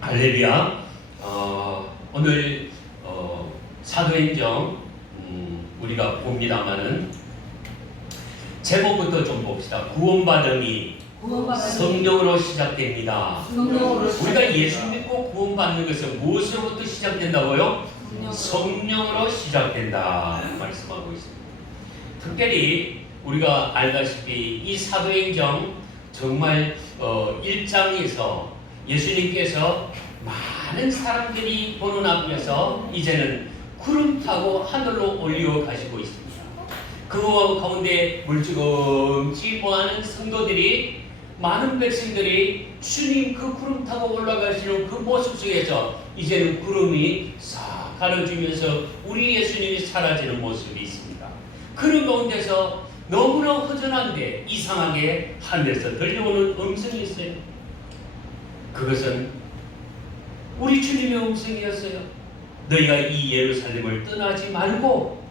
할렐루야. 오늘 사도행정 우리가 봅니다만은 제목부터 좀 봅시다. 구원받음이 성령으로 시작됩니다. 우리가 예수 믿고 구원받는 것은 무엇으로부터 시작된다고요? 성령으로 시작된다 말씀하고 있습니다. 특별히 우리가 알다시피 이 사도행정 정말 1장에서 예수님께서 많은 사람들이 보는 앞에서 이제는 구름 타고 하늘로 올려 가시고 있습니다. 그 가운데 물주검 지보하는 성도들이, 많은 백성들이 주님 그 구름 타고 올라가시는 그 모습 속에서 이제는 구름이 싹 가려지면서 우리 예수님이 사라지는 모습이 있습니다. 그런 가운데서 너무나 허전한데 이상하게 하늘에서 들려오는 음성이 있어요. 그것은 우리 주님의 음성이었어요. 너희가 이 예루살렘을 떠나지 말고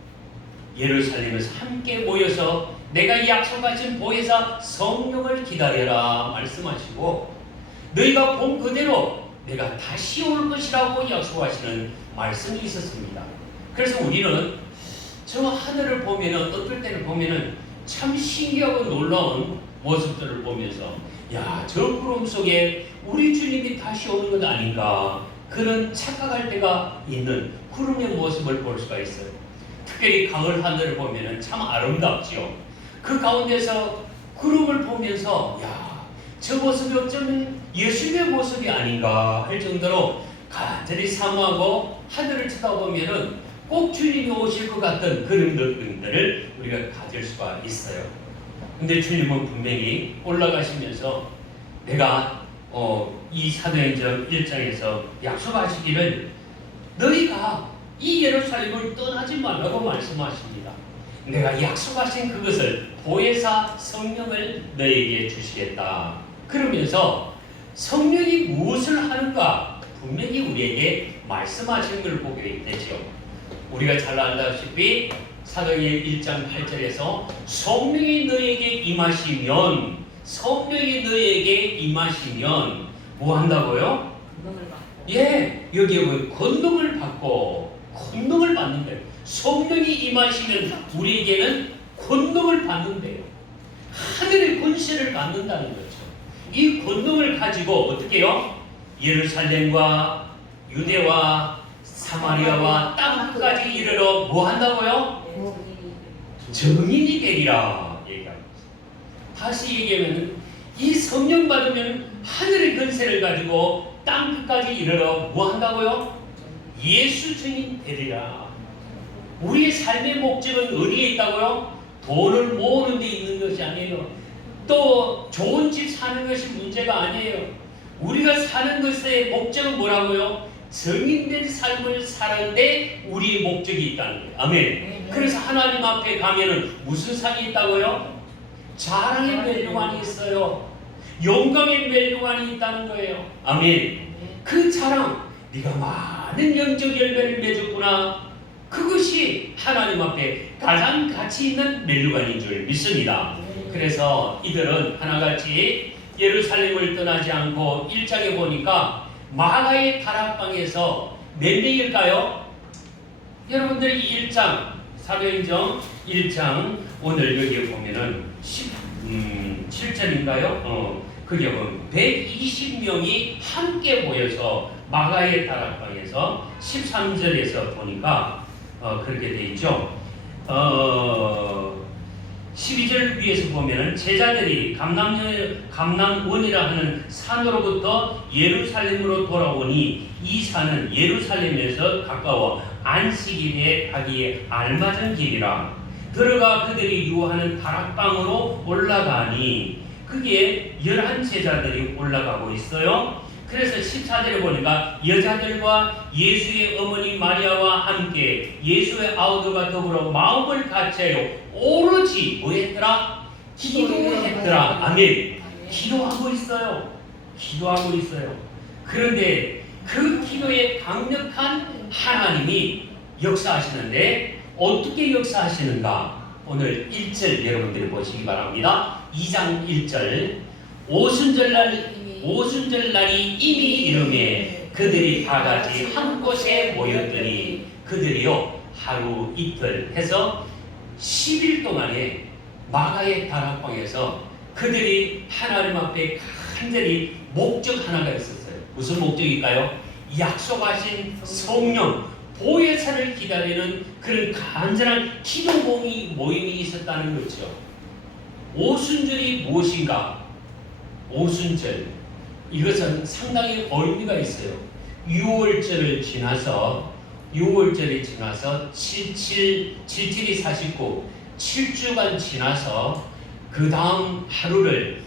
예루살렘에서 함께 모여서 내가 약속하신 보혜사 성령을 기다려라 말씀하시고, 너희가 본 그대로 내가 다시 올 것이라고 약속하시는 말씀이 있었습니다. 그래서 우리는 저 하늘을 보면은, 어떨 때는 보면은 참 신기하고 놀라운 모습들을 보면서 야, 저 구름 속에 우리 주님이 다시 오는 것 아닌가, 그런 착각할 때가 있는 구름의 모습을 볼 수가 있어요. 특별히 가을 하늘을 보면은 참 아름답지요. 그 가운데서 구름을 보면서 야, 저 모습이 어쩌면 예수님의 모습이 아닌가 할 정도로 간절히 사모하고 하늘을 쳐다보면은 꼭 주님이 오실 것 같은 그런 느낌들을 우리가 가질 수가 있어요. 근데 주님은 분명히 올라가시면서 내가 이 사도행전 1장에서 약속하시기를 너희가 이 예루살렘을 떠나지 말라고 말씀하십니다. 내가 약속하신 그것을 보혜사 성령을 너희에게 주시겠다. 그러면서 성령이 무엇을 하는가 분명히 우리에게 말씀하신 걸 보게 되죠. 우리가 잘 알다시피 사도행전 1장 8절에서 성령이 너희에게 임하시면, 성령이 너희에게 임하시면 뭐 한다고요? 예, 여기에 뭐 권능을 받고, 권능을 받는데요. 성령이 임하시면 우리에게는 권능을 받는데요. 하늘의 권세를 받는다는 거죠. 이 권능을 가지고 어떻게 해요? 예루살렘과 유대와 사마리아와 땅 끝까지 이르러 뭐 한다고요? 증인이 되리라 얘기합니다. 다시 얘기하면 이 성령 받으면 하늘의 권세를 가지고 땅 끝까지 이르러 뭐 한다고요? 예수 증인 되리라. 우리의 삶의 목적은 어디에 있다고요? 돈을 모으는 데 있는 것이 아니에요. 또 좋은 집 사는 것이 문제가 아니에요. 우리가 사는 것의 목적은 뭐라고요? 정인된 삶을 사는데 우리의 목적이 있다는 거예요. 아멘. 그래서 하나님 앞에 가면은 무슨 상이 있다고요? 자랑의 멸류관이 있어요. 영광의 멸류관이 있다는 거예요. 아멘. 그 자랑, 네가 많은 영적 열매를 맺었구나. 그것이 하나님 앞에 가장 가치 있는 멸류관인 줄 믿습니다. 그래서 이들은 하나같이 예루살렘을 떠나지 않고 1장에 보니까 마가의 다락방에서 몇 명일까요? 여러분들 이 1장, 사도행전 1장 오늘 여기에 보면은 7절인가요? 그게 보면 120명이 함께 모여서 마가의 다락방에서 13절에서 보니까 그렇게 돼 있죠. 12절 위에서 보면은 제자들이 감남원이라 하는 산으로부터 예루살렘으로 돌아오니 이 산은 예루살렘에서 가까워 안식일에 가기에 알맞은 길이라. 들어가 그들이 유하는 다락방으로 올라가니 그게 11제자들이 올라가고 있어요. 그래서 14절에 보니까 여자들과 예수의 어머니 마리아와 함께 예수의 아우들과 더불어 마음을 같이하여 오로지 뭐 했더라? 기도했더라. 아멘. 기도하고 있어요. 기도하고 있어요. 그런데 그 기도에 강력한 하나님이 역사하시는데 어떻게 역사하시는가? 오늘 1절 여러분들이 보시기 바랍니다. 2장 1절 오순절날이 이미 이름에 그들이 다 같이 한 곳에 모였더니 그들이요 하루 이틀 해서 10일 동안에 마가의 다락방에서 그들이 하나님 앞에 간절히 목적 하나가 있었어요. 무슨 목적일까요? 약속하신 성령 보혜사를 기다리는 그런 간절한 기도 모임이 있었다는 거죠. 오순절이 무엇인가? 오순절, 이것은 상당히 의미가 있어요. 6월절이 지나서 77일이 49, 7주간 지나서 그 다음 하루를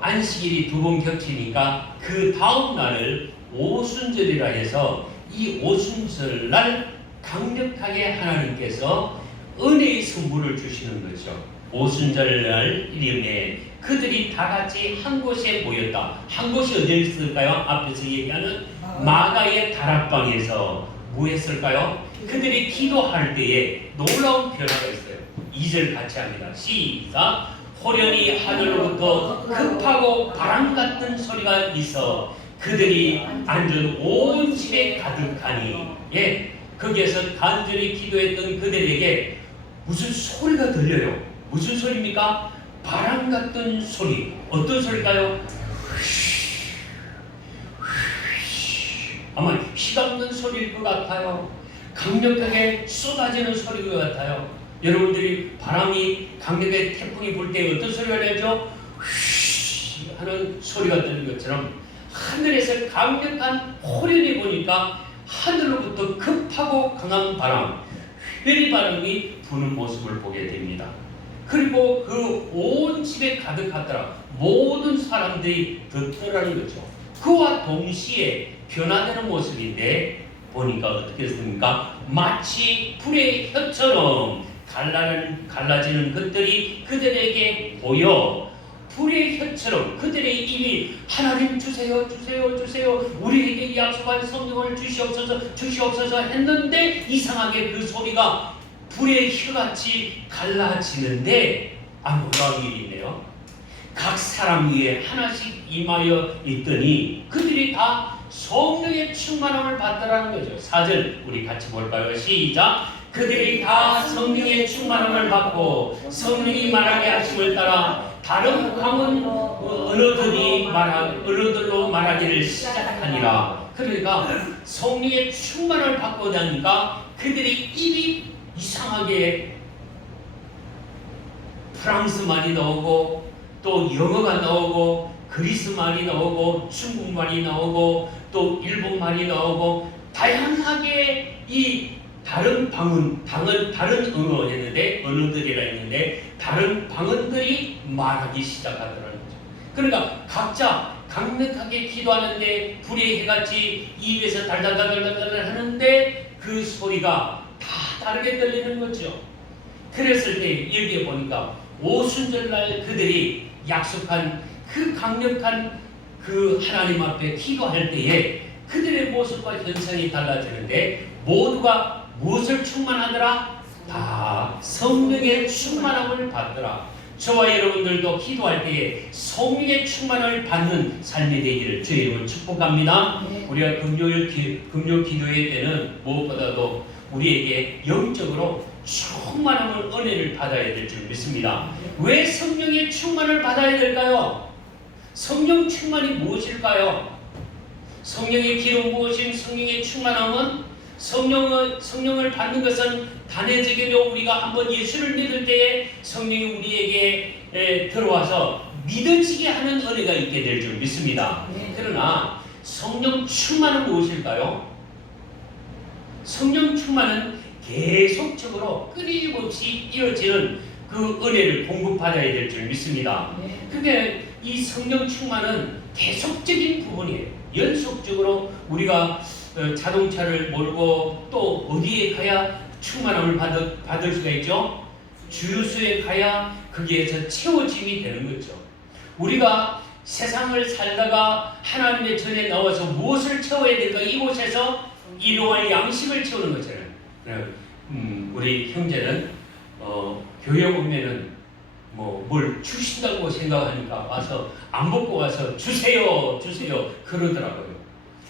안식일이 두 번 겹치니까 그 다음 날을 오순절이라 해서 이 오순절 날 강력하게 하나님께서 은혜의 선물을 주시는 거죠. 오순절 날 이름에 그들이 다 같이 한 곳에 모였다. 한 곳이 어디에 있을까요? 앞에서 얘기하는 마가의 다락방에서 뭐 했을까요? 그들이 기도할 때에 놀라운 변화가 있어요. 2절 같이 합니다. 시작. 호련히 하늘로부터 급하고 바람 같은 소리가 있어 그들이 앉은 온 집에 가득하니, 거기에서 간절히 기도했던 그들에게 무슨 소리가 들려요. 무슨 소리입니까? 바람 같은 소리. 어떤 소리일까요? 아마 휘감는 소리일 것 같아요. 강력하게 쏟아지는 소리일 것 같아요. 여러분들이 바람이 강력하게 태풍이 불 때 어떤 소리가 나죠? 하는 소리가 들리는 것처럼 하늘에서 강력한 호련이 보니까 하늘로부터 급하고 강한 바람, 회리 바람이 부는 모습을 보게 됩니다. 그리고 그 온 집에 가득하더라. 모든 사람들이 듣더라는 거죠. 그와 동시에 변화되는 모습인데 보니까 어떻게 했습니까? 마치 불의 혀처럼 갈라지는 것들이 그들에게 보여 불의 혀처럼 그들의 입이 하나님 주세요 주세요 주세요 우리에게 약속한 성령을 주시옵소서 했는데 이상하게 그 소리가 불의 혀같이 갈라지는데 놀라운 일이 있네요. 각 사람 위에 하나씩 임하여 있더니 그들이 다 성령의 충만함을 받더라는 거죠. 4절 우리 같이 볼까요? 시작. 그들이 다 성령의 충만함을 받고 성령이 말하게 하심을 따라 다른 강은 언어들로 말하기를 시작하니라. 그러니까 성령의 충만을 받고 나니까 그들이 입이 이상하게 프랑스 말이 나오고 또 영어가 나오고 그리스 말이 나오고 중국 말이 나오고 또 일본 말이 나오고 다양하게 이 다른 다른 언어 했는데 언어들이라 했는데 다른 방언들이 말하기 시작하더라는 거죠. 그러니까 각자 강력하게 기도하는데 불의 해같이 입에서 달달달달달 하는데 그 소리가 다 다르게 들리는 거죠. 그랬을 때 여기에 보니까 오순절날 그들이 약속한 그 강력한 그 하나님 앞에 기도할 때에 그들의 모습과 현상이 달라지는데 모두가 무엇을 충만하더라? 다 성령의 충만함을 받더라. 저와 여러분들도 기도할 때에 성령의 충만을 받는 삶이 되기를 주의 이름으로 축복합니다. 우리가 금요 기도회 때는 무엇보다도 우리에게 영적으로 충만함을 은혜를 받아야 될 줄 믿습니다. 왜 성령의 충만을 받아야 될까요? 성령 충만이 무엇일까요? 성령의 기름 부으심, 성령의 충만함은 성령을 받는 것은 단회적으로 우리가 한번 예수를 믿을 때에 성령이 우리에게 들어와서 믿어지게 하는 은혜가 있게 될 줄 믿습니다. 그러나 성령 충만은 무엇일까요? 성령 충만은 계속적으로 끊임없이 이루어지는 그 은혜를 공급받아야 될 줄 믿습니다. 근데 이 성령 충만은 계속적인 부분이에요. 연속적으로 우리가 자동차를 몰고 또 어디에 가야 충만함을 받을 수가 있죠? 주유소에 가야 거기에서 채워짐이 되는 거죠. 우리가 세상을 살다가 하나님의 전에 나와서 무엇을 채워야 될까? 이곳에서 일용할 양식을 채우는 거잖아요. 우리 형제는 교회 오면은 뭘 주신다고 생각하니까 와서 안 먹고 와서 주세요 그러더라고요.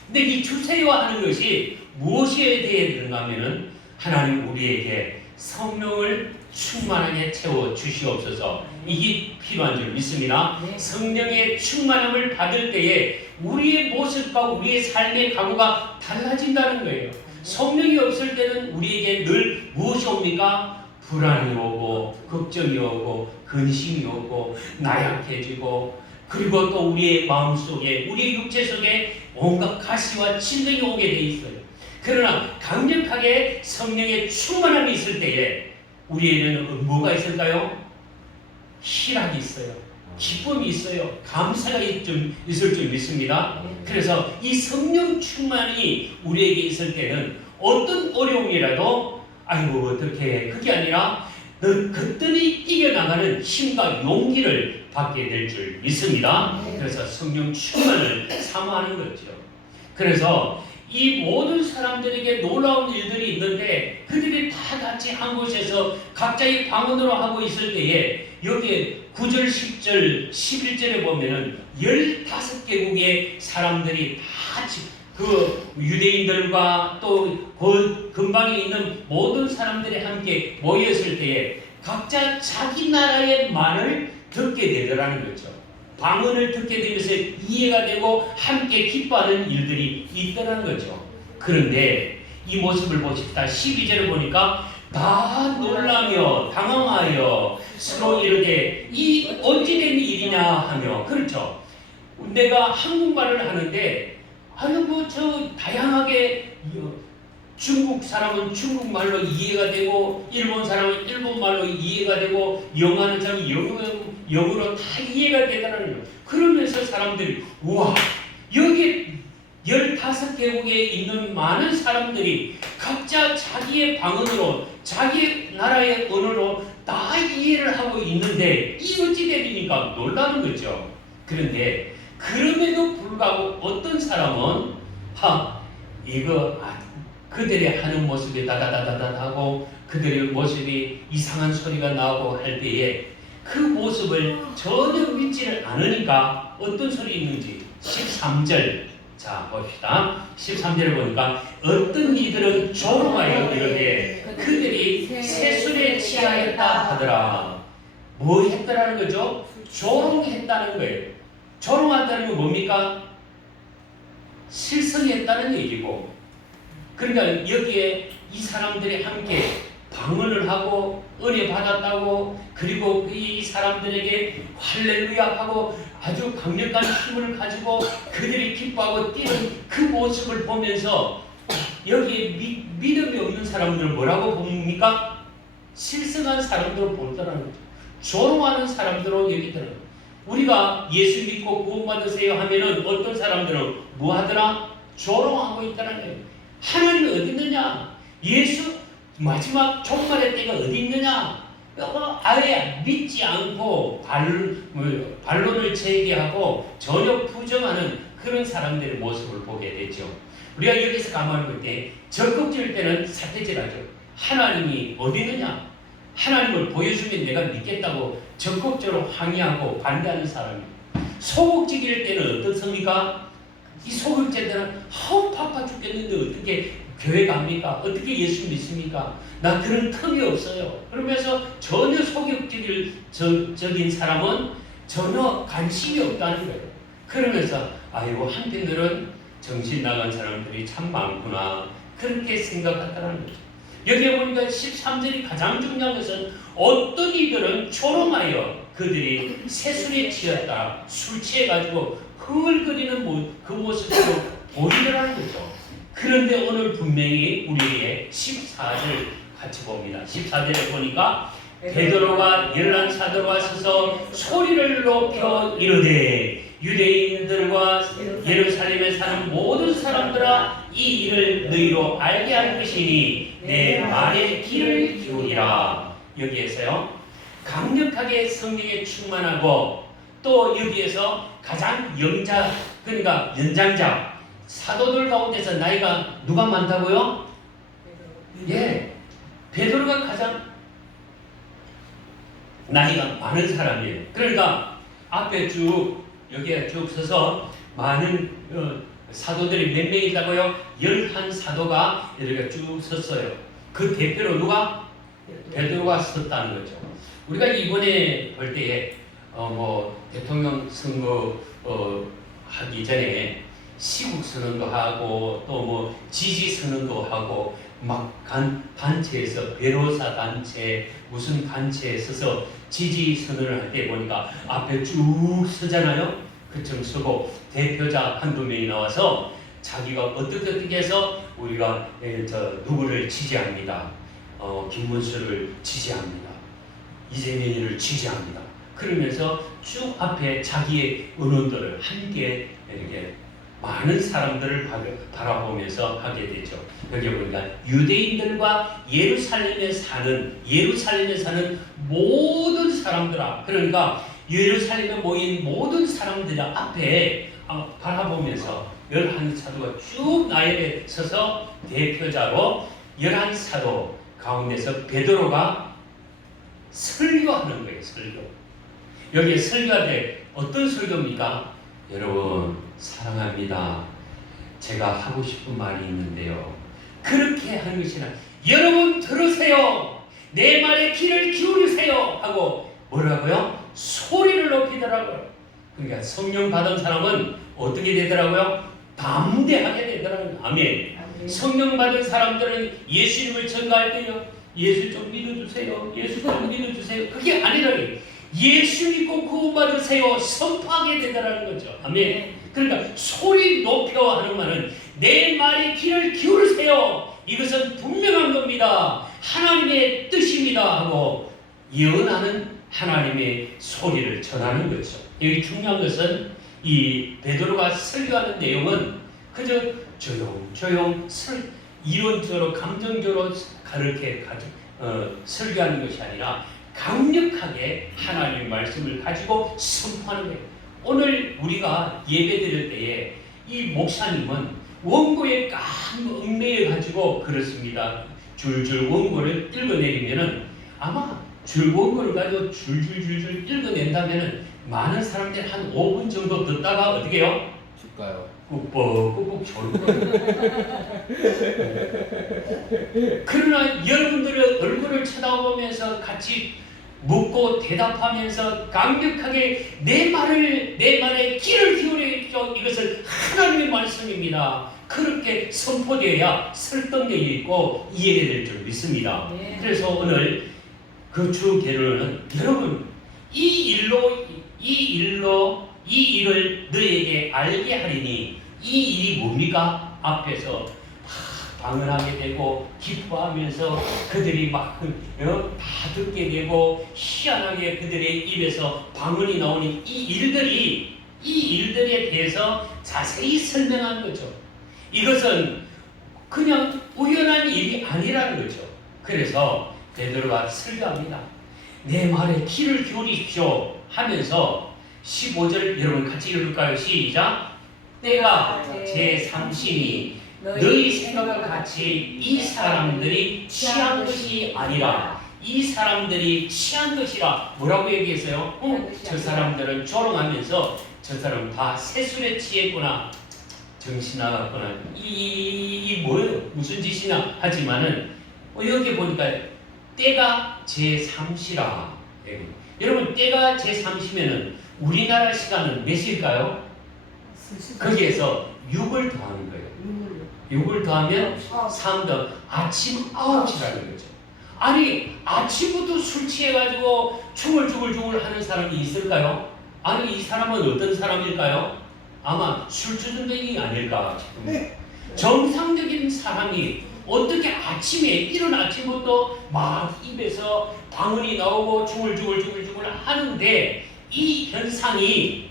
근데 이 주세요 하는 것이 무엇에 대해 되는가 하면은 하나님 우리에게 성령을 충만하게 채워 주시옵소서. 이게 필요한 줄 믿습니다. 성령의 충만함을 받을 때에 우리의 모습과 우리의 삶의 각오가 달라진다는 거예요. 성령이 없을 때는 우리에게 늘 무엇이 옵니까? 불안이 오고 걱정이 오고 근심이 오고 나약해지고, 그리고 또 우리의 마음속에 우리의 육체 속에 온갖 가시와 질병이 오게 돼 있어요. 그러나 강력하게 성령의 충만함이 있을 때에 우리에게는 뭐가 있을까요? 희락이 있어요. 기쁨이 있어요. 감사가 있을 줄 믿습니다. 그래서 이 성령 충만이 우리에게 있을 때는 어떤 어려움이라도 아이고 어떻게, 그게 아니라 늘 거뜬히 이겨나가는 힘과 용기를 받게 될 줄 믿습니다. 그래서 성령 충만을 사모하는 거죠. 그래서 이 모든 사람들에게 놀라운 일들이 있는데 그들이 다 같이 한 곳에서 각자의 방언으로 하고 있을 때에 여기에 9절, 10절, 11절에 보면은 15개국의 사람들이 다 그 유대인들과 또 그 근방에 있는 모든 사람들이 함께 모였을 때에 각자 자기 나라의 말을 듣게 되더라는 거죠. 방언을 듣게 되면서 이해가 되고 함께 기뻐하는 일들이 있더라는 거죠. 그런데 이 모습을 보십시다. 12절을 보니까 다 놀라며 당황하여 서로 이르되 이 어찌된 일이냐 하며, 그렇죠. 내가 한국말을 하는데 아유 뭐 저 다양하게 중국 사람은 중국말로 이해가 되고 일본 사람은 일본말로 이해가 되고 영어하는 사람은 영어로 다 이해가 되더라는 거예요. 그러면서 사람들이 우와, 여기 15개국에 있는 많은 사람들이 각자 자기의 방언으로 자기 나라의 언어로 다 이해를 하고 있는데 이 어찌 되니까 놀라는 거죠. 그런데 그럼에도 불구하고 어떤 사람은 그들이 하는 모습이 다다다다다 하고 그들의 모습이 이상한 소리가 나오고 할 때에 그 모습을 전혀 믿지를 않으니까 어떤 소리 있는지 13절 자 봅시다. 13절을 보니까 어떤 이들은 조롱하여 이르되 그들이 세술에 취하였다 하더라. 뭐 했더라는 거죠? 조롱했다는 거예요. 조롱한다는 건 뭡니까? 실성했다는 얘기고, 그러니까 여기에 이 사람들이 함께 방언을 하고 은혜 받았다고, 그리고 이 사람들에게 할렐루야 하고 아주 강력한 힘을 가지고 그들이 기뻐하고 뛰는 그 모습을 보면서 여기에 믿음이 없는 사람들을 뭐라고 봅니까? 실성한 사람들로 보더라는 거죠. 조롱하는 사람들로 여기더라고요. 우리가 예수 믿고 구원받으세요 하면은 어떤 사람들은 뭐 하더라? 조롱하고 있다는 거예요. 하나님이 어디 있느냐? 예수 마지막 종말의 때가 어디 있느냐? 아예 믿지 않고 반론을 제기하고 전혀 부정하는 그런 사람들의 모습을 보게 되죠. 우리가 여기서 가만히 볼 때 적극적일 때는 사태질하죠. 하나님이 어디 있느냐? 하나님을 보여주면 내가 믿겠다고 적극적으로 항의하고 반대하는 사람입니다. 소극적일 때는 어떻습니까? 이 소극적일 때는 바빠 죽겠는데 어떻게 교회 갑니까? 어떻게 예수 믿습니까? 나 그런 턱이 없어요. 그러면서 전혀 소극적인 사람은 전혀 관심이 없다는 거예요. 그러면서 아이고 한편들은 정신 나간 사람들이 참 많구나 그렇게 생각한다는 거죠. 여기에 보니까 13절이 가장 중요한 것은 어떤 이들은 조롱하여 그들이 세술에 취했다. 술 취해가지고 흥얼거리는 그 모습으로 보이더라는 거죠. 그런데 오늘 분명히 우리에게 14절 같이 봅니다. 14절에 보니까 베드로가 열한 사도가 서서 소리를 높여 이르되 유대인들과 예루살렘에 사는 모든 사람들아 이 일을 너희로 알게 할 것이니 내 말에 귀를 기울이라. 여기에서요 강력하게 성령에 충만하고 또 여기에서 가장 그러니까 연장자 사도들 가운데서 나이가 누가 많다고요? 예, 베드로가 가장 나이가 많은 사람이에요. 그러니까 앞에 쭉 여기에 쭉 서서 많은 사도들이 몇 명 있다고요? 11사도가 이렇게 쭉 섰어요. 그 대표로 누가? 베드로가 섰다는 거죠. 우리가 이번에 볼 때에 대통령 선거 하기 전에 시국 선언도 하고 또 지지 선언도 하고 막 단체에서 변호사 단체 무슨 단체에 서서 지지 선언을 할 때 보니까 앞에 쭉 서잖아요. 그처럼 서고 대표자 한두 명이 나와서 자기가 어떻게 해서 우리가 누구를 지지합니다. 김문수를 지지합니다. 이재명을 지지합니다. 그러면서 쭉 앞에 자기의 의논들을 함께 이렇게 많은 사람들을 바라보면서 하게 되죠. 여기 보니까 유대인들과 예루살렘에 사는 모든 사람들아, 그러니까 예루살렘에 모인 모든 사람들 앞에 바라보면서 11사도가 쭉 나열에 서서 대표자로 11사도 가운데서 베드로가 설교하는 거예요. 설교. 여기에 설교할 때 어떤 설교입니까? 여러분 사랑합니다. 제가 하고 싶은 말이 있는데요. 그렇게 하는 것이 아니라 여러분 들으세요. 내 말에 귀를 기울이세요 하고 뭐라고요? 소리를 높이더라고요. 그러니까 성령 받은 사람은 어떻게 되더라고요? 담대하게 되더라고요. 아멘. 성령 받은 사람들은 예수님을 전가할 때요. 예수 좀 믿어주세요. 예수 좀 믿어주세요. 그게 아니라 예수 믿고 구원받으세요. 선포하게 되더라는 거죠. 아멘. 그러니까 소리 높여 하는 말은 내 말에 귀를 기울이세요. 이것은 분명한 겁니다. 하나님의 뜻입니다 하고 예언하는 하나님의 소리를 전하는 거죠. 여기 중요한 것은 이 베드로가 설교하는 내용은 그저 조용 이론적으로 감정적으로 그렇게 설교하는 것이 아니라 강력하게 하나님의 말씀을 가지고 선포하는 거예요. 오늘 우리가 예배 드릴 때에 이 목사님은 원고에 얽매여 가지고 그렇습니다. 줄줄 원고를 읽어내리면은 아마 원고를 가지고 줄줄 읽어낸다면은 많은 사람들이 한 5분 정도 듣다가 어떻게 해요? 줄까요? 꾹꾹꾹꾹 졸고. 그러나 여러분들의 얼굴을 쳐다보면서 같이 묻고 대답하면서 강력하게 내 말에 귀를 기울이죠. 이것을 하나님의 말씀입니다. 그렇게 선포되어야 설득력이 있고 이해될 줄 믿습니다. 네. 그래서 오늘 그 주 계로는 여러분 이 일을 너에게 알게 하리니 이 일이 뭡니까? 앞에서 방언하게 되고 기뻐하면서 그들이 다 듣게 되고 희한하게 그들의 입에서 방언이 나오니 이 일들에 대해서 자세히 설명한 거죠. 이것은 그냥 우연한 일이 아니라는 거죠. 그래서 베드로가 설교합니다. 내 말에 귀를 기울이십시오 하면서 15절 여러분 같이 읽을까요? 시작. 때가 제3신이 너희 생각과 같이 이 사람들이 취한 것이 아니라 이 사람들이 취한 것이라 뭐라고 얘기했어요? 저 사람들은 조롱하면서 저 사람 다 세술에 취했구나, 정신 나갔구나, 이 뭐예요? 무슨 짓이냐 하지만은 여기 보니까 때가 제3시라. 여러분 때가 제3시면은 우리나라 시간은 몇 시일까요? 거기에서 6을 더하는 거예요. 6을 더하면 3 더 아침 9시라는 거죠. 아니 아침부터 술 취해가지고 중얼 하는 사람이 있을까요? 아니 이 사람은 어떤 사람일까요? 아마 술주정뱅이 아닐까 싶습니다. 정상적인 사람이 어떻게 아침에 이른 아침부터 막 입에서 방언이 나오고 중얼 하는데 이 현상이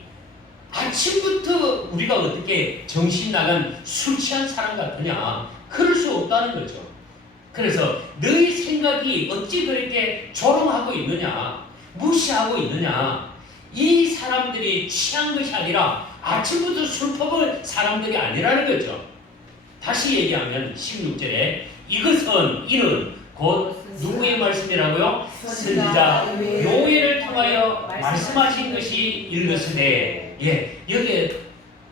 아침부터 우리가 어떻게 정신 나간 술 취한 사람 같으냐? 그럴 수 없다는 거죠. 그래서 너희 생각이 어찌 그렇게 조롱하고 있느냐? 무시하고 있느냐? 이 사람들이 취한 것이 아니라 아침부터 술 퍼본 사람들이 아니라는 거죠. 다시 얘기하면 16절에 이는 곧 누구의 말씀이라고요? 선지자 요엘을 통하여 말씀하신 것이 일것이되, 여기에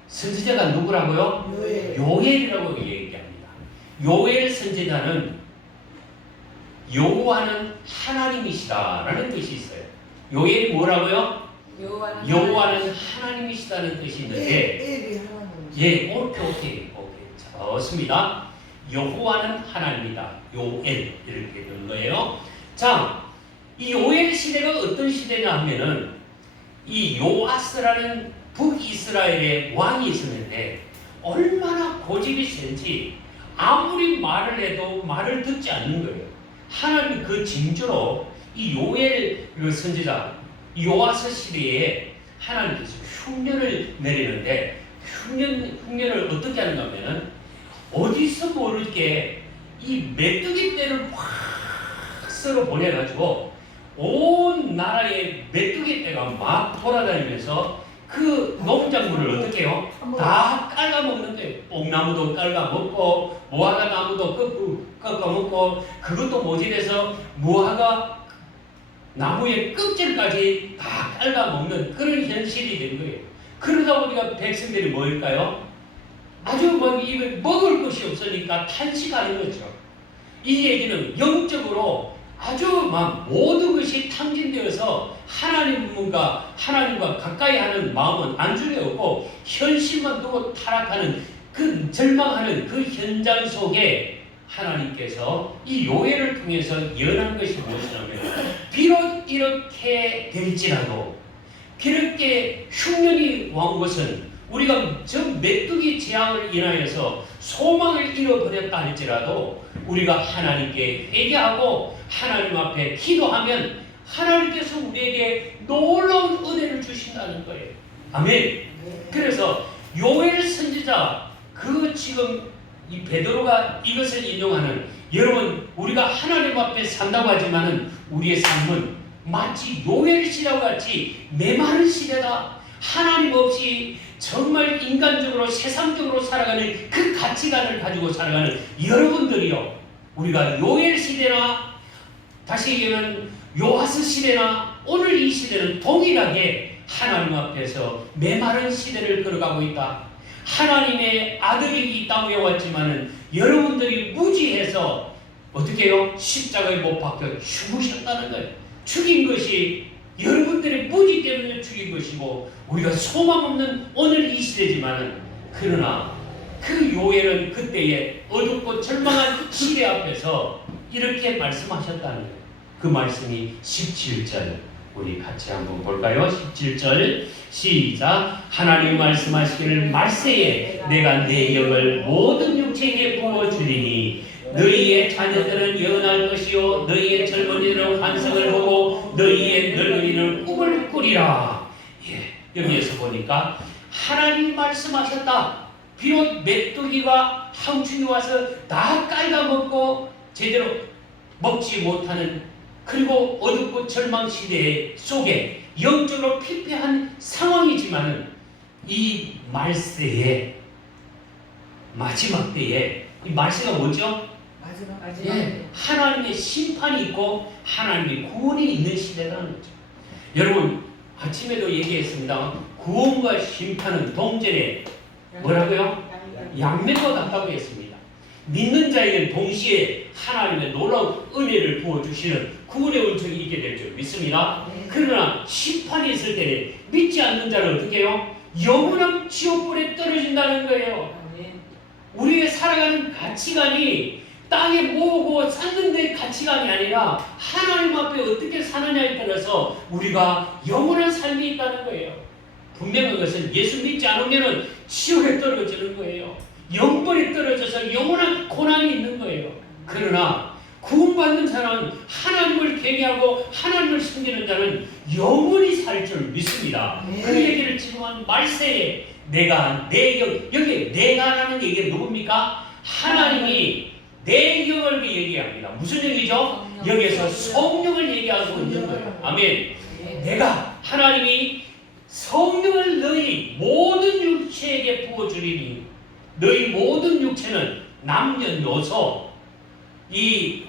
선지자가 누구라고요? 요엘이라고 얘기합니다. 요엘 선지자는 여호와는 하나님이시다라는 뜻이 있어요. 요엘이 뭐라고요? 여호와는 하나님이시다는 뜻이 있는데, 예, 오케이. 좋습니다. 여호와는 하나님이다. 요엘 이렇게 되는 거예요. 자, 이 요엘 시대가 어떤 시대냐 하면은 이 요아스라는 북이스라엘의 왕이 있었는데 얼마나 고집이 센지 아무리 말을 해도 말을 듣지 않는 거예요. 하나님 그 징조로 이 요엘 그 선지자 요아스 시대에 하나님께서 흉년을 내리는데 흉년을 어떻게 하는가 하면은 어디서 모르게 이 메뚜기 떼를 확 썰어 보내가지고 온 나라의 메뚜기 떼가 막 돌아다니면서 그 농작물을 어떻게 해요? 다 깔아먹는 거예요. 뽕나무도 깔아먹고 무화과 나무도 깎아먹고 그것도 모질해서 무화과 나무의 껍질까지 다 깔아먹는 그런 현실이 된 거예요. 그러다 보니까 백성들이 뭐일까요? 아주 입에 먹을 것이 없으니까 탄식하는 거죠. 이 얘기는 영적으로 아주 막 모든 것이 탕진되어서 하나님과 가까이 하는 마음은 안중에 없고 현실만 두고 타락하는 그 절망하는 그 현장 속에 하나님께서 이 요엘을 통해서 예언한 것이 무엇이냐면 비록 이렇게 될지라도 그렇게 흉년이 온 것은 우리가 저 메뚜기 재앙을 인하여서 소망을 잃어버렸다 할지라도 우리가 하나님께 회개하고 하나님 앞에 기도하면 하나님께서 우리에게 놀라운 은혜를 주신다는 거예요. 아멘. 그래서 요엘 선지자 지금 이 베드로가 이것을 인용하는 여러분 우리가 하나님 앞에 산다고 하지만은 우리의 삶은 마치 요엘 시대와 같이 메마른 시대다. 하나님 없이 정말 인간적으로 세상적으로 살아가는 그 가치관을 가지고 살아가는 여러분들이요. 우리가 요엘 시대나 다시 얘기하면 요아스 시대나 오늘 이 시대는 동일하게 하나님 앞에서 메마른 시대를 걸어가고 있다. 하나님의 아들이 이 땅에 왔지만은 여러분들이 무지해서 어떻게 해요? 십자가에 못 박혀 죽으셨다는 거예요. 죽인 것이 여러분들의 무지 때문에 죽인 것이고 우리가 소망 없는 오늘 이 시대지만은 그러나 그 요엘은 그때의 어둡고 절망한 시대 앞에서 이렇게 말씀하셨다는 거예요. 그 말씀이 17절 우리 같이 한번 볼까요? 17절 시작. 하나님 말씀하시기를 말세에 내가 내 영을 모든 육체에게 부어주리니 너희의 자녀들은 예언할 것이요 너희의 젊은이들은 환상을 보고 너희의 늙은이는 꿈을 꾸리라. 여기에서 보니까 하나님 말씀하셨다. 비록 메뚜기와 항충이 와서 다 깔아먹고 제대로 먹지 못하는 그리고 어둡고 절망 시대 속에 영적으로 피폐한 상황이지만은 이 말세에 마지막 때에 이 말세가 뭐죠? 예, 하나님의 심판이 있고 하나님의 구원이 있는 시대라는 거죠. 여러분 아침에도 얘기했습니다. 구원과 심판은 동전에 뭐라고요? 양면과 같다고 했습니다. 믿는 자에게는 동시에 하나님의 놀라운 은혜를 부어주시는 구원의 은총이 있게 될 줄 믿습니다. 그러나 심판이 있을 때는 믿지 않는 자는 어떻게 해요? 영원한 지옥불에 떨어진다는 거예요. 우리의 살아가는 가치관이 땅에 모으고 쌓는 데 가치관이 아니라 하나님 앞에 어떻게 사느냐에 따라서 우리가 영원한 삶이 있다는 거예요. 분명한 것은 예수 믿지 않으면 지옥에 떨어지는 거예요. 영벌에 떨어져서 영원한 고난이 있는 거예요. 그러나 구원받는 사람은 하나님을 경외하고 하나님을 섬기는 자는 영원히 살 줄 믿습니다. 그 얘기를 지금 한 말세에 내가 내 영, 여기 내가라는 얘기가 누굽니까? 하나님이 내 영을 얘기합니다. 무슨 얘기죠? 여기에서 성령을 얘기하고 있는 거예요. 아멘. 내가 하나님이 성령을 너희 모든 육체에게 부어주리니 너희 모든 육체는 남녀노소 이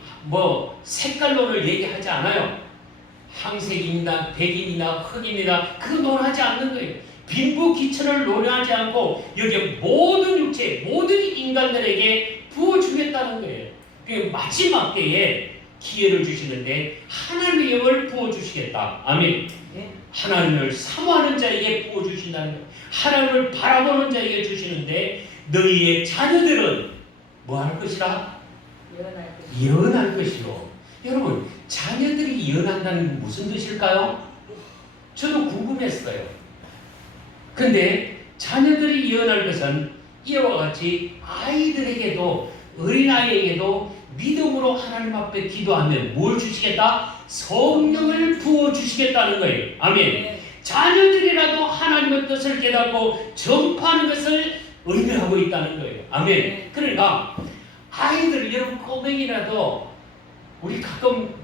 색깔론을 얘기하지 않아요. 황색입니다, 백인이다, 흑인이다 그거 논하지 않는 거예요. 빈부 기천을 논하지 않고 여기 모든 육체, 모든 인간들에게 부어주겠다는 거예요. 그 마지막 때에 기회를 주시는데 하나님의 영을 부어주시겠다. 아멘. 하나님을 사모하는 자에게 부어주신다는 거예요. 하나님을 바라보는 자에게 주시는데 너희의 자녀들은 뭐 할 것이라? 예언할 것이요. 여러분, 자녀들이 예언한다는 게 무슨 뜻일까요? 저도 궁금했어요. 근데 자녀들이 예언할 것은 이와 같이 아이들에게도, 어린아이에게도 믿음으로 하나님 앞에 기도하면 뭘 주시겠다? 성령을 부어주시겠다는 거예요. 아멘. 자녀들이라도 하나님의 뜻을 깨닫고 전파하는 것을 의미하고 있다는 거예요. 아멘. 그러니까 아이들, 여러분 꼬맹이라도 우리 가끔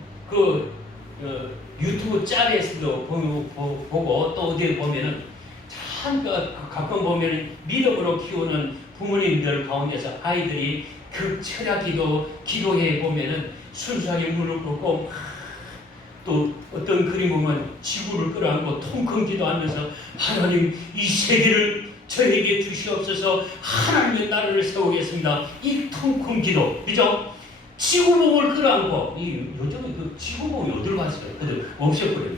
유튜브 짤에서도 보고 또 어디에 보면은 참 가끔 보면 믿음으로 키우는 부모님들 가운데서 아이들이 그 철야기도 기도해 보면은 순수하게 물을 붓고 또 어떤 그림 보면 지구를 끌어안고 통큰 기도하면서 하나님 이 세계를 저에게 주시옵소서, 하나님의 나라를 세우겠습니다. 이 통큰 기도, 그죠? 지구봉을 끌어안고, 요즘에 그 지구봉이 어디로 갔어요? 없애버려요.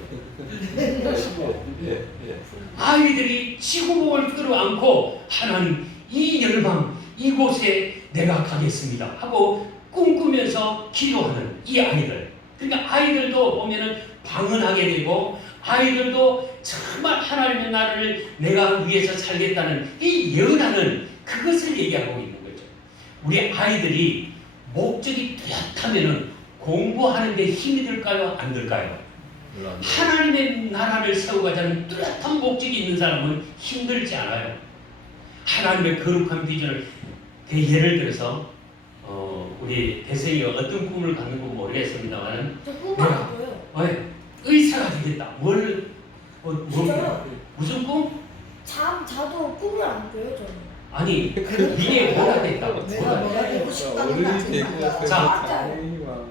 아이들이 지구봉을 끌어안고 하나님 이 열방 이곳에 내가 가겠습니다 하고 꿈꾸면서 기도하는 이 아이들. 그러니까 아이들도 보면은 방언하게 되고 아이들도 정말 하나님의 나라를 내가 위해서 살겠다는 이 예언하는 그것을 얘기하고 있는 거죠. 우리 아이들이 목적이 뚜렷하면은 공부하는 데 힘이 들까요? 안 들까요? 하나님의 나라를 세워가자는 뚜렷한 목적이 있는 사람은 힘들지 않아요. 하나님의 거룩한 비전을 예를 들어서 우리 대생이가 어떤 꿈을 갖는 건 모르겠습니다만 내가 의사가 되겠다. 무슨 꿈? 자도 꿈을 안 꿔요 저는. 아니 그 미래에 뭐가 됐다고. 자,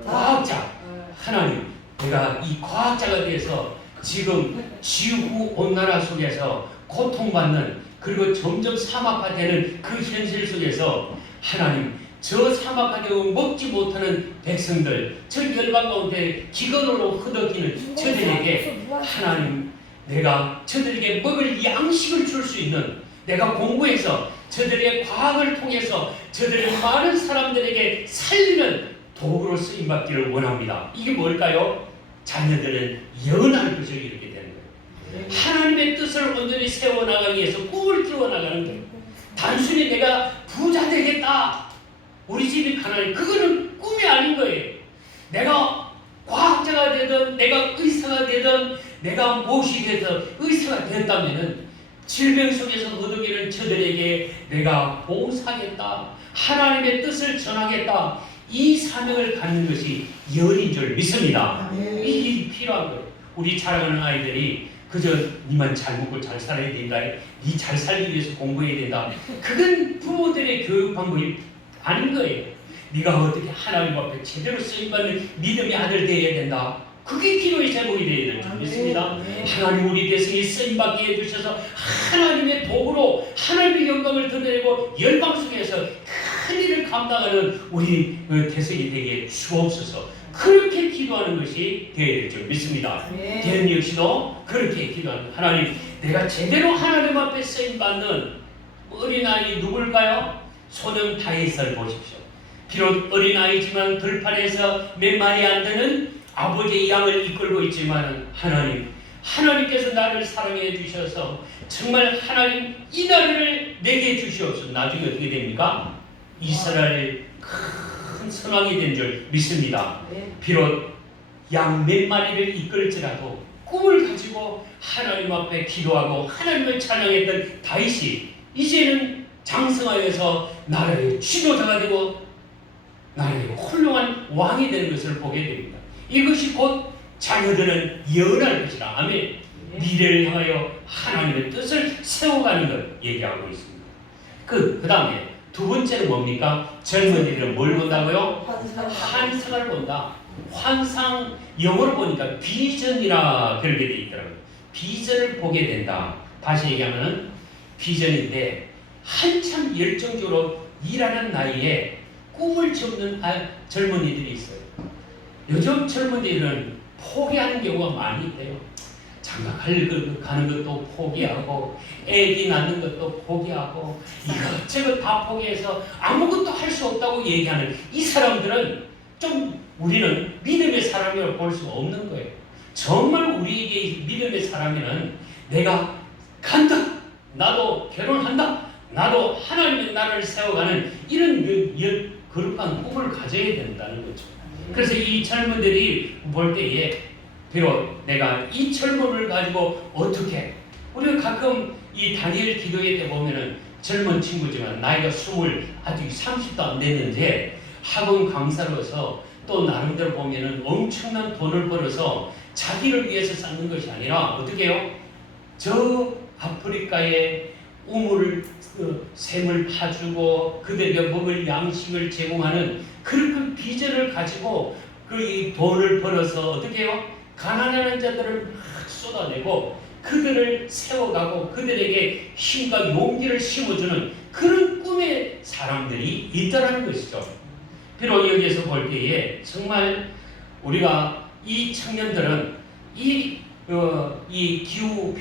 과학자. 하나님, 내가 이 과학자가 돼서 지금 지구 온난화 속에서 고통받는, 그리고 점점 사막화되는 그 현실 속에서 하나님, 저 사막화되고 먹지 못하는 백성들, 저 열방 가운데 기근으로 흐덕이는 저들에게 하나님, 내가 저들에게 먹을 양식을 줄 수 있는, 내가 공부해서 저들의 과학을 통해서 저들의 많은 사람들에게 살리는 도구로 쓰임받기를 원합니다. 이게 뭘까요? 자녀들은 예언할 것을 이렇게 되는 거예요. 하나님의 뜻을 온전히 세워나가기 위해서 꿈을 키워나가는 거예요. 단순히 내가 부자 되겠다, 우리 집이 가난해, 그거는 꿈이 아닌 거예요. 내가 과학자가 되든 내가 의사가 되든 내가 무엇이 되든 의사가 된다면은 질병 속에서 허덕이는 저들에게 내가 봉사하겠다, 하나님의 뜻을 전하겠다, 이 사명을 갖는 것이 예언인 줄 믿습니다. 이 필요한 거예요. 우리 자라가는 아이들이 그저 니만 잘 먹고 잘 살아야 된다, 니 잘 살기 위해서 공부해야 된다, 그건 부모들의 교육 방법이 아닌 거예요. 네가 어떻게 하나님 앞에 제대로 쓰임받는 믿음의 아들 되어야 된다, 그게 기도의 제목이 되어야 될 줄 믿습니다. 하나님, 우리 대성이 쓰임받게 해주셔서 하나님의 도구로 하나님의 영광을 드러내고 열방 속에서 큰 일을 감당하는 우리 대성이 되게 주옵소서. 그렇게 기도하는 것이 되어야 될 줄 믿습니다. 대은 역시도 그렇게 기도하는, 하나님, 내가 제대로 하나님 앞에 쓰임받는 어린아이 누굴까요? 소년 다윗을 보십시오. 비록 어린아이지만 들판에서 몇 마리 안 되는 아버지의 양을 이끌고 있지만 하나님께서 나를 사랑해 주셔서 정말 하나님 이 나라를 내게 주시옵소서. 나중에 어떻게 됩니까? 이스라엘 큰 선왕이 된 줄 믿습니다. 비록 양 몇 마리를 이끌지라도 꿈을 가지고 하나님 앞에 기도하고 하나님을 찬양했던 다윗이 이제는 장성하여서 나라의 지도자가 되고 나라의 훌륭한 왕이 되는 것을 보게 됩니다. 이것이 곧 자녀들은 예언할 것이다. 아멘. 미래를 향하여 하나님의 뜻을 세워가는 걸 얘기하고 있습니다. 그 다음에 두 번째는 뭡니까? 젊은이들은 뭘 본다고요? 환상을 본다. 환상, 영어로 보니까 비전이라 그렇게 돼 있더라고요. 비전을 보게 된다. 다시 얘기하면 비전인데 한참 열정적으로 일하는 나이에 꿈을 접는 젊은이들이 있어요. 요즘 젊은이들은 포기하는 경우가 많이 있대요. 장가 가는 것도 포기하고 애기 낳는 것도 포기하고 이것저것 다 포기해서 아무것도 할 수 없다고 얘기하는 이 사람들은 좀 우리는 믿음의 사람이라고 볼 수가 없는 거예요. 정말 우리에게 믿음의 사람이는 내가 간다, 나도 결혼한다, 나도 하나님의 나라를 세워가는 이런 거룩한 꿈을 가져야 된다는 거죠. 그래서 이 젊은들이 볼 때에 비록 내가 이 젊음을 가지고 어떻게, 우리가 가끔 이 다니엘 기도회 때 보면은 젊은 친구지만 나이가 아직 30도 안 됐는데 학원 강사로서 또 나름대로 보면은 엄청난 돈을 벌어서 자기를 위해서 쌓는 것이 아니라 어떻게 해요? 저 아프리카에 샘을 파주고 그들에게 먹을 양식을 제공하는 그런 비전을 가지고 그 돈을 벌어서 어떻게 해요? 가난한 자들을 막 쏟아내고 그들을 세워가고 그들에게 힘과 용기를 심어주는 그런 꿈의 사람들이 있다는 것이죠. 비록 여기에서 볼 때에 정말 우리가 이 청년들은 이 기후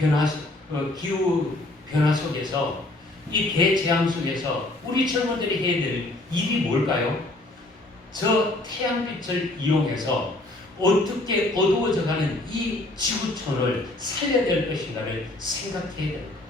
변화 속에서 이 대재앙 속에서 우리 젊은들이 해야 될 일이 뭘까요? 저 태양빛을 이용해서 어떻게 어두워져가는 이 지구촌을 살려야 될 것인가를 생각해야 됩니다.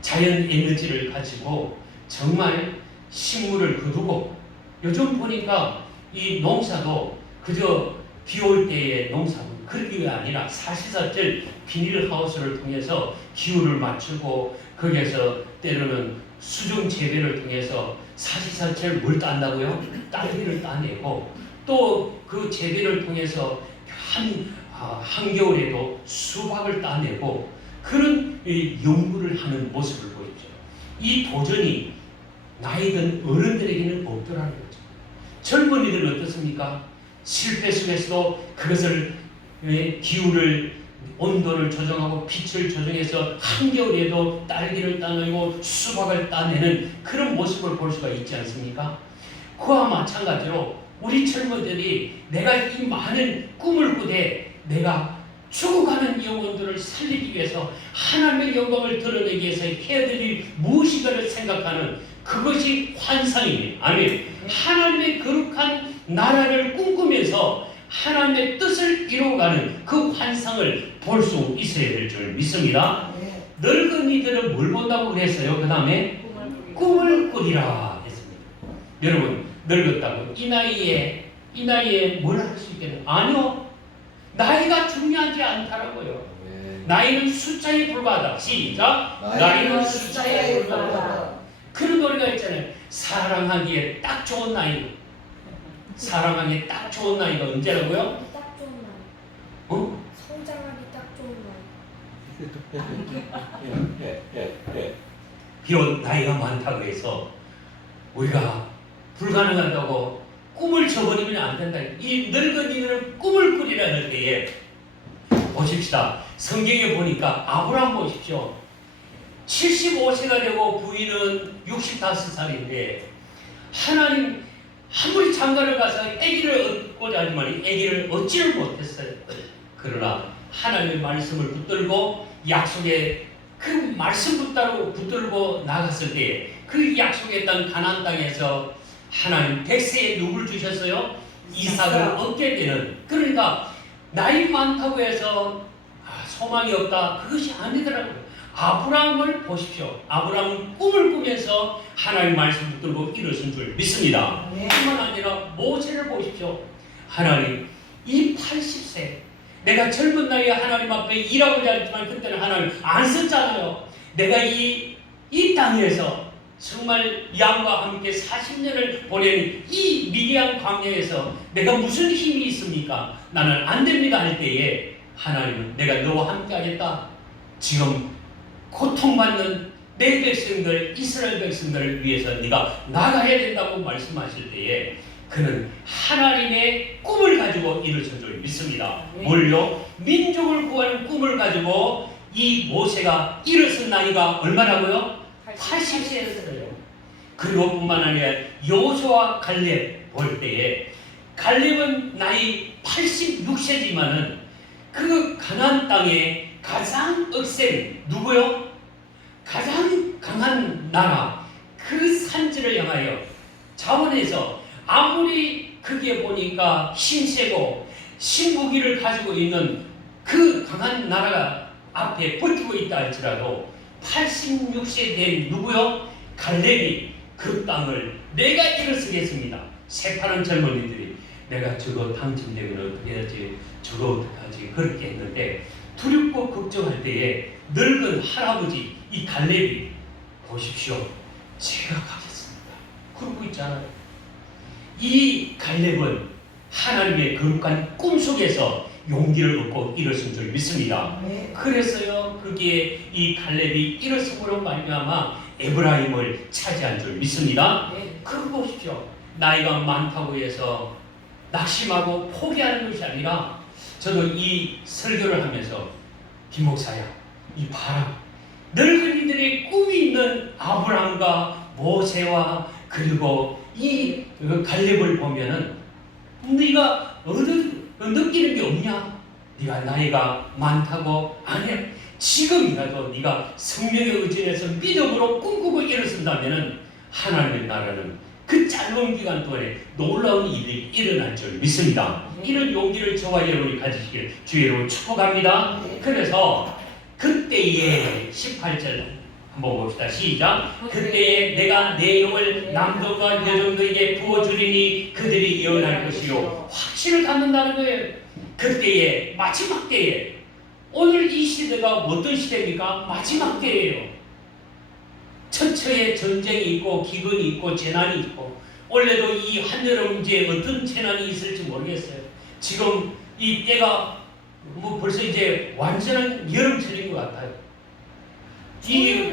자연 에너지를 가지고 정말 식물을 거두고 요즘 보니까 이 농사도 그저 비 올 때의 농사도 그게 아니라 사시사철 비닐하우스를 통해서 기후를 맞추고 거기에서 때로는 수중 재배를 통해서 사시사철 물 딴다고요? 딸기를 따내고 또 그 재배를 통해서 한겨울에도 수박을 따내고 그런 연구를 하는 모습을 보이죠. 이 도전이 나이든 어른들에게는 없더라는 거죠. 젊은이들은 어떻습니까? 실패 속에서도 그것을 기후를 온도를 조정하고 빛을 조정해서 한겨울에도 딸기를 따내고 수박을 따내는 그런 모습을 볼 수가 있지 않습니까? 그와 마찬가지로 우리 젊은이들이 내가 이 많은 꿈을 꾸되 내가 죽어가는 영혼들을 살리기 위해서 하나님의 영광을 드러내기 위해서 해야 될 일 무엇인가를 생각하는 그것이 환상입니다. 아멘. 하나님의 거룩한 나라를 꿈꾸면서 하나님의 뜻을 이루어가는 그 환상을 볼 수 있어야 될 줄 믿습니다. 늙은이들은 뭘 본다고 그랬어요? 그 다음에 꿈을 꾸리라 했습니다. 여러분 늙었다고 이 나이에 뭘 할 수 있겠어요? 아니요. 나이가 중요하지 않다라고요. 나이는 숫자에 불과하다. 시작. 나이는 숫자에 불과하다. 그런 노래가 있잖아요. 사랑하기에 딱 좋은 나이. 사랑하기에 딱 좋은 나이가 언제라고요? 딱 좋은 나이. 어? 성장하기 딱 좋은 나이. 비록 나이가 많다고 해서 우리가 불가능하다고 꿈을 저버리면 안 된다. 이 늙은이들은 꿈을 꾸리라 할 때에 보십시다. 성경에 보니까 아브라함 보십시오. 75세가 되고 부인은 65살인데 하나님 아무리 장가를 가서 아기를 얻고자 하지만 아기를 얻지를 못했어요. 그러나 하나님의 말씀을 붙들고 약속의 그 말씀 붙들고 나갔을 때 그 약속의 땅 가나안 땅에서 하나님 백세에 누굴 주셨어요? 이삭을 얻게 되는. 그러니까 나이 많다고 해서 소망이 없다 그것이 아니더라고요. 아브라함을 보십시오. 아브라함은 꿈을 꾸면서 하나님 말씀 붙들고 이루신 줄 믿습니다. 뿐만 아니라 모세를 보십시오. 하나님 이 80세 내가 젊은 나이에 하나님 앞에 일하고자 했지만 그때는 하나님 안 썼잖아요. 내가 이 땅에서 정말 양과 함께 40년을 보낸 이 미디안 광야에서 내가 무슨 힘이 있습니까? 나는 안 됩니다 할 때에 하나님은 내가 너와 함께 하겠다. 지금 고통받는 내 백성들 이스라엘 백성들을 위해서 네가 나가야 된다고 말씀하실 때에 그는 하나님의 꿈을 가지고 이루신 줄 믿습니다. 뭘요? 민족을 구하는 꿈을 가지고 이 모세가 일어선 나이가 얼마라고요? 80세였어요. 그리고 뿐만 아니라 여호수아와 갈렙 볼 때에 갈렙은 나이 86세지만은 그 가나안 땅에 가장 억센 누구요? 가장 강한 나라 그 산지를 향하여 자원해서 아무리 크게 보니까 힘세고 신무기를 가지고 있는 그 강한 나라가 앞에 버티고 있다 할지라도 86세 된 누구요? 갈렙이 그 땅을 내가 일어서겠습니다. 새파란 젊은이들이 내가 저거 당첨되면 어떻게 하지? 저거 어떡하지? 그렇게 했는데 두렵고 걱정할 때에 늙은 할아버지 이 갈렙이 보십시오. 제가 가겠습니다. 그러고 있잖아요. 이 갈렙은 하나님의 거룩한 꿈속에서 용기를 얻고 일어선 줄 믿습니다. 그래서요 그게 이 갈렙이 일어섬으로 말미암아 에브라임을 차지한 줄 믿습니다. 그거 보십시오. 나이가 많다고 해서 낙심하고 포기하는 것이 아니라 저도 이 설교를 하면서 김목사야 이 봐라 늙은이들의 꿈이 있는 아브라함과 모세와 그리고 이 갈렙을 보면은 네가 느끼는 게 없냐? 네가 나이가 많다고 아니야. 지금이라도 네가 성령의 의지에서 믿음으로 꿈꾸고 일어선다면은 하나님의 나라는 그 짧은 기간 동안에 놀라운 일이 일어날 줄 믿습니다. 이런 용기를 저와 여러분이 가지시길 주의로 축복합니다. 그래서 그때의 18절 한번 봅시다. 시작. 그때에 내가 내 영을 남들과 여종들에게 부어주리니 그들이 예언할 것이요. 확신을 갖는다는 거예요. 그때에 마지막 때에 오늘 이 시대가 어떤 시대입니까? 마지막 때예요. 처처에 전쟁이 있고 기근이 있고 재난이 있고 원래도 이 한여름 이제 어떤 재난이 있을지 모르겠어요. 지금 이 때가 뭐 벌써 이제 완전한 여름철인 것 같아요. 이게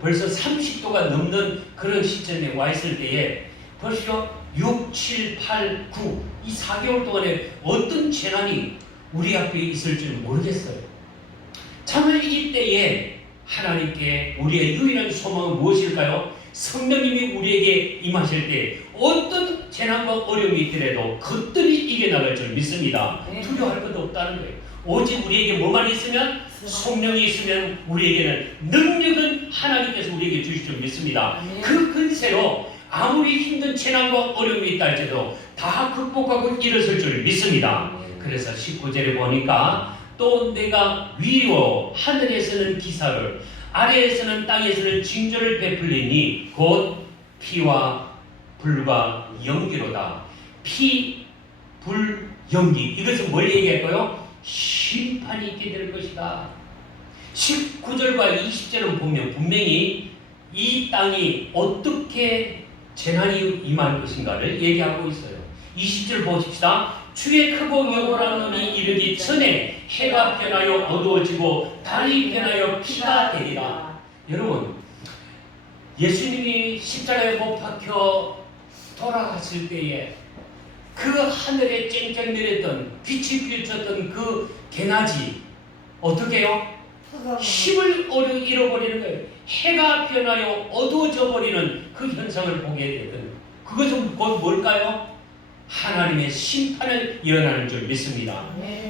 벌써 30도가 넘는 그런 시점에 와 있을 때에 벌써 6, 7, 8, 9 이 4개월 동안에 어떤 재난이 우리 앞에 있을지 모르겠어요. 참을 이때에 하나님께 우리의 유일한 소망은 무엇일까요? 성령님이 우리에게 임하실 때 어떤 재난과 어려움이 있더라도 그들이 이겨나갈 줄 믿습니다. 두려워할 것도 없다는 거예요. 오직 우리에게 뭐만 있으면 성령이 있으면 우리에게는 능력은 하나님께서 우리에게 주실 줄 믿습니다. 그 근세로 아무리 힘든 재난과 어려움이 있다 할지라도 다 극복하고 일어설 줄 믿습니다. 그래서 19절에 보니까 또 내가 위로 하늘에서는 기사를 아래에서는 땅에서는 징조를 베풀리니 곧 피와 불과 연기로다. 피, 불, 연기 이것은 뭘 얘기할까요? 심판이 있게 될 것이다. 19절과 20절을 보면 분명히 이 땅이 어떻게 재난이 임할 것인가를 얘기하고 있어요. 20절 보십시다. 주의 크고 영원한 놈이 이르기 전에 해가 변하여 어두워지고 달이 변하여 피가 되리라. 여러분 예수님이 십자가에 못 박혀 돌아갔을 때에 그 하늘에 쨍쨍 내렸던 빛이 비쳤던 그 개나지 어떻게 해요? 힘을 잃어버리는 거예요. 해가 변하여 어두워져 버리는 그 현상을 보게 되거든요. 그것은 곧 뭘까요? 하나님의 심판을 예언하는 줄 믿습니다.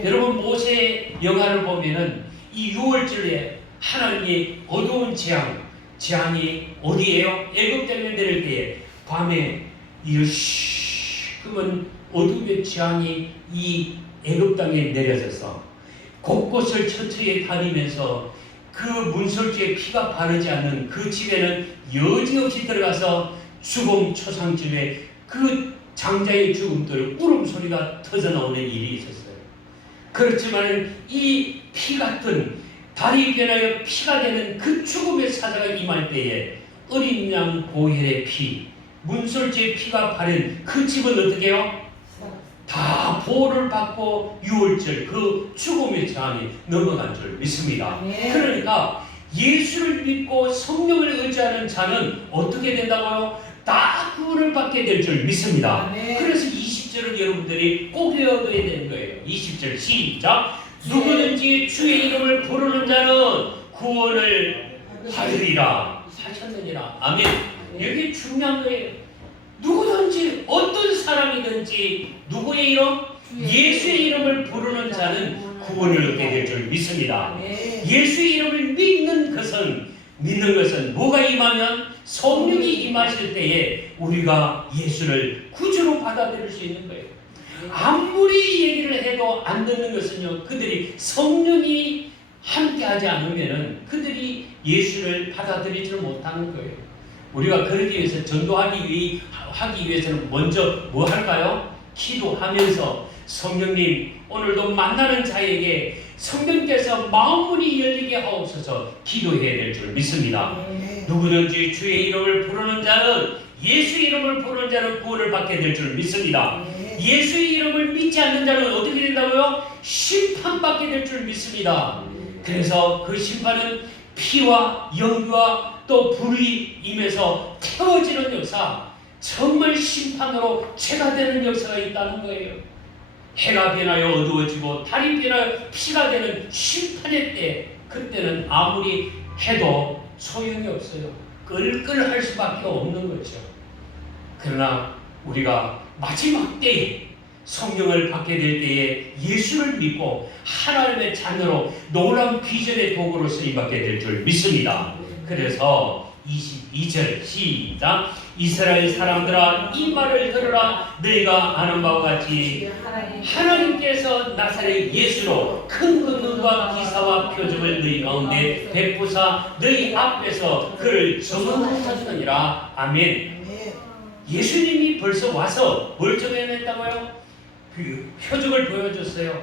여러분 모세의 영화를 보면은 이 6월절에 하나님이 어두운 재앙이 어디에요? 애굽 땅에 내릴 때에 밤에 이 시커먼 어둠의 재앙이 이 애굽 땅에 내려져서 곳곳을 천천히 다니면서 그 문설주에 피가 바르지 않는 그 집에는 여지없이 들어가서 죽음 초상집에 그 장자의 죽음들 울음소리가 터져나오는 일이 있었어요. 그렇지만 이 피 같은 달이 변하여 피가 되는 그 죽음의 사자가 임할 때에 어린 양 보혈의 피 문설주의 피가 바른 그 집은 어떻게 해요? 다 보호를 받고 6월절 그 죽음의 재앙이 넘어간 줄 믿습니다. 그러니까 예수를 믿고 성령을 의지하는 자는 어떻게 된다고요? 다 구원을 받게 될 줄 믿습니다. 그래서 20절은 여러분들이 꼭 외워둬야 되는 거예요. 20절 시작. 누구든지 주의 이름을 부르는 자는 구원을 받으리라 하셨느니라. 아멘. 여기 중요한 거예요. 누구든지 어떤 사람이든지 누구의 이름? 예수의 이름을 부르는 자는 구원을 얻게 될 줄 믿습니다. 예수의 이름을 믿는 것은 뭐가 임하면 성령이 임하실 때에 우리가 예수를 구주로 받아들일 수 있는 거예요. 아무리 얘기를 해도 안 듣는 것은요, 그들이 성령이 함께하지 않으면은 그들이 예수를 받아들이지를 못하는 거예요. 우리가 그러기 위해서 전도하기 위해서는 먼저 뭐 할까요? 기도하면서 성령님 오늘도 만나는 자에게 성령께서 마음문이 열리게 하옵소서 기도해야 될 줄 믿습니다. 누구든지 주의 이름을 부르는 자는 예수의 이름을 부르는 자는 구원을 받게 될 줄 믿습니다. 예수의 이름을 믿지 않는 자는 어떻게 된다고요? 심판받게 될 줄 믿습니다. 그래서 그 심판은 피와 연기와 또 불이 임해서 태워지는 역사, 정말 심판으로 죄가 되는 역사가 있다는 거예요. 해가 변하여 어두워지고 달이 변하여 피가 되는 심판의 때, 그때는 아무리 해도 소용이 없어요. 끌끌할 수밖에 없는 거죠. 그러나 우리가 마지막 때에 성령을 받게 될 때에 예수를 믿고 하나님의 자녀로 놀라운 비전의 도구로 쓰임받게 될 줄 믿습니다. 그래서 22절 시작. 이스라엘 사람들아 이 말을 들으라. 너희가 아는 바와 같이 하나님께서 나사렛 예수로 큰 권능과 기사와 표적을 너희 가운데 베푸사 너희 앞에서 그를 증언하셨느니라. 아멘. 예수님이 벌써 와서 뭘 증언했다고요? 그 표적을 보여줬어요.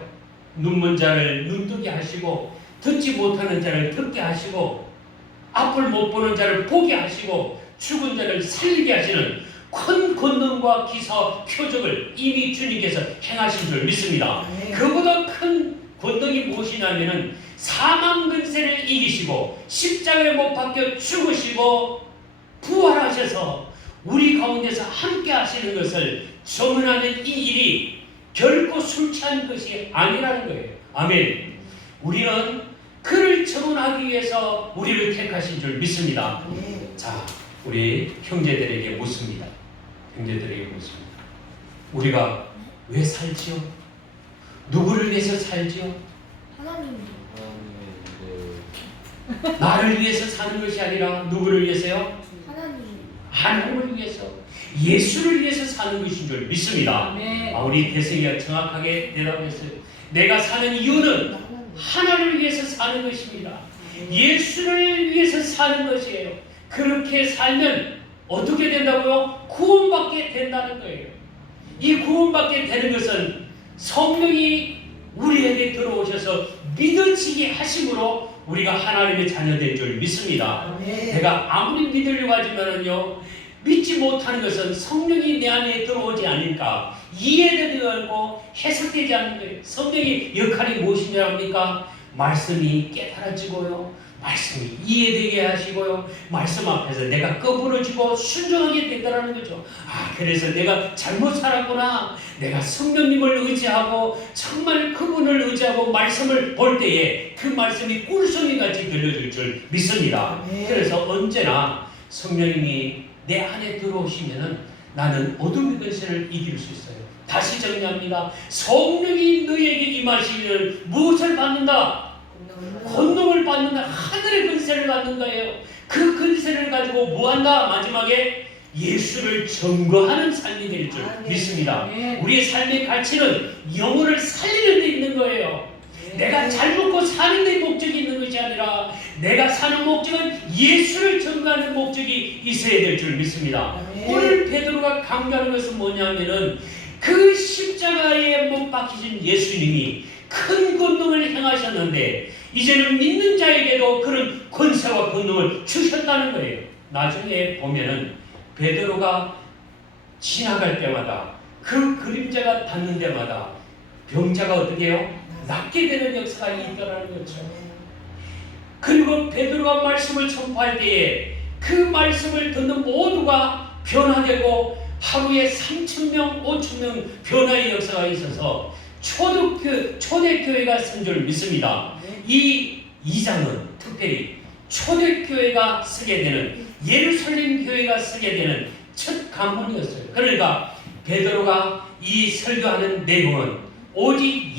눈먼 자를 눈뜨게 하시고 듣지 못하는 자를 듣게 하시고 앞을 못 보는 자를 보게 하시고 죽은 자를 살리게 하시는 큰 권능과 기사 표적을 이미 주님께서 행하신 줄 믿습니다. 그보다 큰 권능이 무엇이냐면은 사망 근세를 이기시고 십자가에 못 박혀 죽으시고 부활하셔서 우리 가운데서 함께 하시는 것을 증언하는 이 일이 결코 술 취한 것이 아니라는 거예요. 아멘. 우리는 그를 증언하기 위해서 우리를 택하신 줄 믿습니다. 자, 우리 형제들에게 묻습니다. 우리가 왜 살지요? 누구를 위해서 살지요? 하나님. 나를 위해서 사는 것이 아니라 누구를 위해서요? 하나님을 위해서, 예수를 위해서 사는 것인 줄 믿습니다. 우리 대승이가 정확하게 대답했어요. 내가 사는 이유는 하나님을 위해서 사는 것입니다. 예수를 위해서 사는 것이에요. 그렇게 살면 어떻게 된다고요? 구원받게 된다는 거예요. 이 구원받게 되는 것은 성령이 우리에게 들어오셔서 믿어지게 하심으로 우리가 하나님의 자녀된 줄 믿습니다. 내가 아무리 믿으려고 하지만은요, 믿지 못하는 것은 성령이 내 안에 들어오지 않으니까 이해되지 않고 해석되지 않는 거예요. 성령의 역할이 무엇이냐 합니까? 말씀이 깨달아지고요, 말씀이 이해되게 하시고요, 말씀 앞에서 내가 꺼부러지고 순종하게 된다는 거죠. 그래서 내가 잘못 살았구나, 내가 성령님을 의지하고 정말 그분을 의지하고 말씀을 볼 때에 그 말씀이 꿀송이같이 들려줄 줄 믿습니다. 그래서 언제나 성령님이 내 안에 들어오시면은 나는 어둠의 근세를 이길 수 있어요. 다시 정리합니다. 성령이 너희에게 임하시면 무엇을 받는다? 권능을 받는다. 하늘의 근세를 받는 거예요. 그 근세를 가지고 뭐한다? 마지막에 예수를 증거하는 삶이 될 줄 믿습니다. 우리의 삶의 가치는 영혼을 살리는 데 있는 거예요. 내가 잘 먹고 사는 데 목적이 있는 것이 아니라 내가 사는 목적은 예수를 증거하는 목적이 있어야 될 줄 믿습니다. 오늘 베드로가 강조하는 것은 뭐냐면은 그 십자가에 못 박히신 예수님이 큰 권능을 행하셨는데 이제는 믿는 자에게도 그런 권세와 권능을 주셨다는 거예요. 나중에 보면은 베드로가 지나갈 때마다 그 그림자가 닿는 데마다 병자가 어떻게 해요? 낫게 되는 역사가 있다는 거죠. 그리고 베드로가 말씀을 선포할 때에 그 말씀을 듣는 모두가 변화되고 하루에 3,000명, 5,000명 변화의 역사가 있어서 초대교회가 선 줄 믿습니다. 이 2장은 특별히 초대교회가 서게 되는, 예루살렘 교회가 서게 되는 첫 관문이었어요. 그러니까 베드로가 이 설교하는 내용은 오직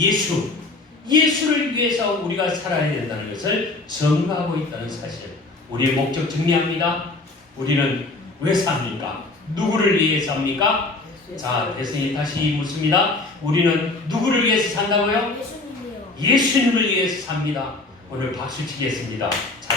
예수를 위해서 우리가 살아야 된다는 것을 증거하고 있다는 사실. 우리의 목적 정리합니다. 우리는 왜 삽니까? 누구를 위해 삽니까? 자, 대선이 다시 묻습니다. 우리는 누구를 위해서 산다고요? 예수님이요. 예수님을 위해서 삽니다. 오늘 박수 치겠습니다. 잘